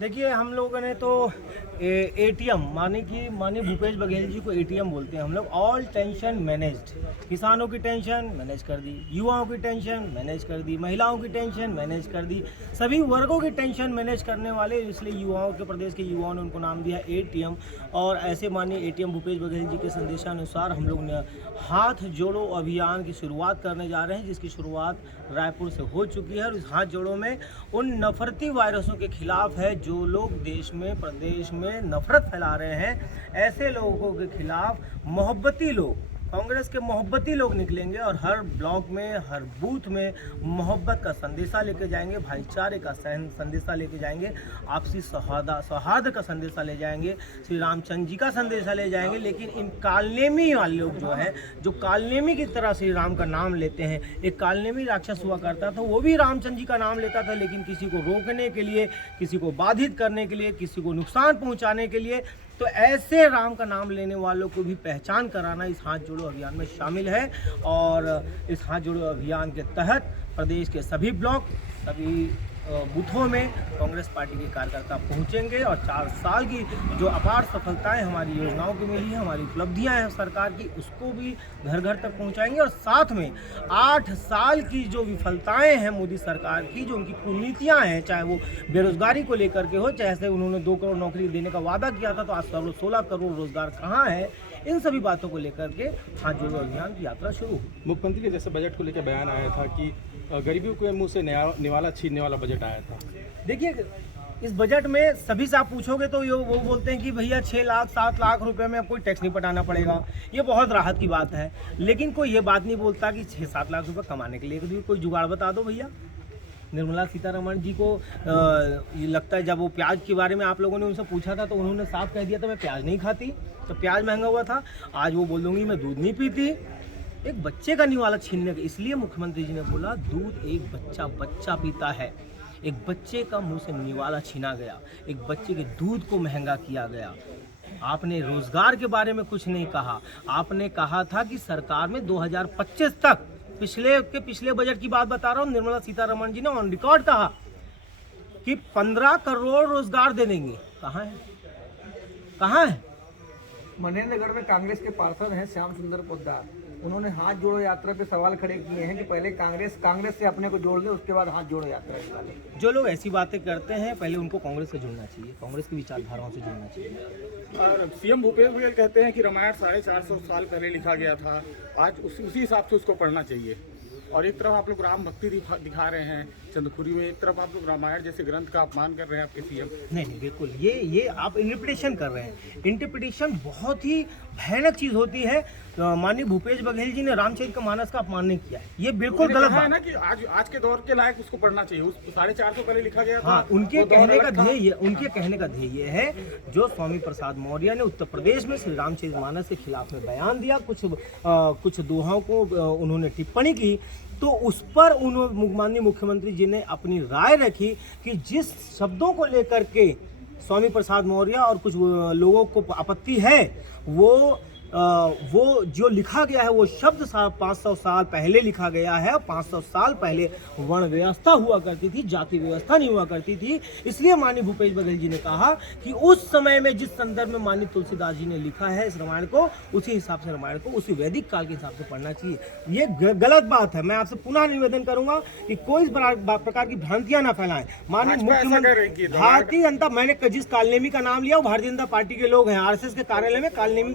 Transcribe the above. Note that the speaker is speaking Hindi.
देखिए, हम लोगों ने तो एटीएम माननीय भूपेश बघेल जी को एटीएम बोलते हैं हम लोग। All tension managed. किसानों की टेंशन मैनेज कर दी, युवाओं की टेंशन मैनेज कर दी, महिलाओं की टेंशन मैनेज कर दी, सभी वर्गों की टेंशन मैनेज करने वाले, इसलिए युवाओं के प्रदेश के युवाओं ने उनको नाम दिया एटीएम। और ऐसे माननीय एटीएम भूपेश बघेल जी के संदेशानुसार हम लोग ने हाथ जोड़ो अभियान की शुरुआत करने जा रहे हैं, जिसकी शुरुआत रायपुर से हो चुकी है। और इस हाथ जोड़ो में उन नफरती वायरसों के खिलाफ है जो लोग देश में प्रदेश में नफरत फैला रहे हैं। ऐसे लोगों के खिलाफ मोहब्बती लोग, कांग्रेस के मोहब्बती लोग निकलेंगे और हर ब्लॉक में, हर बूथ में मोहब्बत का संदेशा लेके जाएंगे, भाईचारे का संदेशा लेके जाएंगे, आपसी सौहार्द का संदेशा ले जाएंगे, श्री रामचंद्र जी का संदेशा ले जाएंगे। लेकिन इन कालनेमी वाले लोग जो हैं, जो कालनेमी की तरह श्री राम का नाम लेते हैं, एक कालनेमी राक्षस हुआ करता था, वो भी रामचंद्र जी का नाम लेता था, लेकिन किसी को रोकने के लिए, किसी को बाधित करने के लिए, किसी को नुकसान पहुँचाने के लिए। तो ऐसे राम का नाम लेने वालों को भी पहचान कराना इस हाथ जोड़ो अभियान में शामिल है। और इस हाथ जोड़ो अभियान के तहत प्रदेश के सभी ब्लॉक, सभी बूथों में कांग्रेस पार्टी के कार्यकर्ता पहुंचेंगे और 4 साल की जो अपार सफलताएं हमारी योजनाओं की मिली है, हमारी उपलब्धियां हैं सरकार की, उसको भी घर घर तक पहुंचाएंगे। और साथ में 8 साल की जो विफलताएं हैं मोदी सरकार की, जो उनकी कुनीतियां हैं, चाहे वो बेरोजगारी को लेकर के हो, जैसे उन्होंने 2 करोड़ नौकरी देने का वादा किया था, तो आज 16 करोड़ रोजगार कहाँ है, इन सभी बातों को लेकर के हाथ जोड़ो अभियान की यात्रा शुरू हुई। मुख्यमंत्री के जैसे बजट को लेकर बयान आया था कि गरीबों के मुंह से निवाला छीनने वाला बजट आया था। देखिए, इस बजट में सभी से आप पूछोगे तो वो बोलते हैं कि भैया 6 लाख 7 लाख रुपए में कोई टैक्स नहीं पटाना पड़ेगा, ये बहुत राहत की बात है। लेकिन कोई ये बात नहीं बोलता कि 6-7 लाख रुपए कमाने के लिए कोई जुगाड़ बता दो भैया। निर्मला सीतारमण जी को ये लगता है, जब वो प्याज के बारे में आप लोगों ने उनसे पूछा था तो उन्होंने साफ कह दिया था मैं प्याज नहीं खाती, तो प्याज महंगा हुआ था। आज वो बोल दूंगी मैं दूध नहीं पीती। एक बच्चे का निवाला छीनने का, इसलिए मुख्यमंत्री जी ने बोला दूध एक बच्चा पीता है। एक बच्चे का मुंह से निवाला छीना गया, एक बच्चे के दूध को महंगा किया गया। आपने रोजगार के बारे में कुछ नहीं कहा। आपने कहा था कि सरकार में 2025 तक, पिछले बजट की बात बता रहा हूँ, निर्मला सीतारमण जी ने ऑन रिकॉर्ड कहा कि 15 करोड़ रोजगार दे देंगे। कहाँ है, कहाँ है? मनेन्द्रगढ़ में कांग्रेस के पार्षद हैं श्याम सुंदर पोद्दार, उन्होंने हाथ जोड़ो यात्रा पे सवाल खड़े किए हैं कि पहले कांग्रेस से अपने को जोड़ ले, उसके बाद हाथ जोड़ो यात्रा। जो लोग ऐसी बातें करते हैं, पहले उनको कांग्रेस से जुड़ना चाहिए, कांग्रेस की विचारधाराओं से जुड़ना चाहिए। और सीएम भूपेश बघेल कहते हैं कि रामायण 450 साल पहले लिखा गया था, आज उसी हिसाब से उसको पढ़ना चाहिए। और एक तरफ आप लोग राम भक्ति दिखा रहे हैं चंद्रपुरी में, एक तरफ आप लोग रामायण जैसे ग्रंथ का अपमान कर रहे हैं आपके सीएम। नहीं, बिल्कुल ये आप इंटरप्रिटेशन कर रहे हैं। इंटरप्रिटेशन बहुत ही भयानक चीज होती है। माननीय भूपेश बघेल जी ने रामचरितमानस का अपमान नहीं किया है, ये बिल्कुल गलत बात है ना कि आज के दौर के लायक उसको पढ़ना चाहिए। उस 450 पहले लिखा गया था। हाँ, उनके कहने का ध्येय ये है, जो स्वामी प्रसाद मौर्य ने उत्तर प्रदेश में श्री रामचरितमानस के खिलाफ में बयान दिया, कुछ दोहाओं को उन्होंने टिप्पणी की, तो उस पर माननीय मुख्यमंत्री जी ने अपनी राय रखी कि जिस शब्दों को लेकर के स्वामी प्रसाद मौर्य और कुछ लोगों को आपत्ति है, वो जो लिखा गया है वो शब्द 500 साल पहले लिखा गया है। 500 साल पहले वर्ण व्यवस्था हुआ करती थी, जाति व्यवस्था नहीं हुआ करती थी। इसलिए माननीय भूपेश बघेल जी ने कहा कि उस समय में जिस संदर्भ में माननीय तुलसीदास जी ने लिखा है इस रामायण को, उसी हिसाब से रामायण को उसी वैदिक काल के हिसाब से पढ़ना चाहिए। ये गलत बात है। मैं आपसे पुनः निवेदन करूंगा कि कोई इस प्रकार की भ्रांतियां ना फैलाएं। माननीय मुख्यमंत्री भारतीय जनता, मैंने जिस कालनेमी का नाम लिया वो भारतीय जनता पार्टी के लोग हैं। आरएसएस के कार्यालय में कालनेमी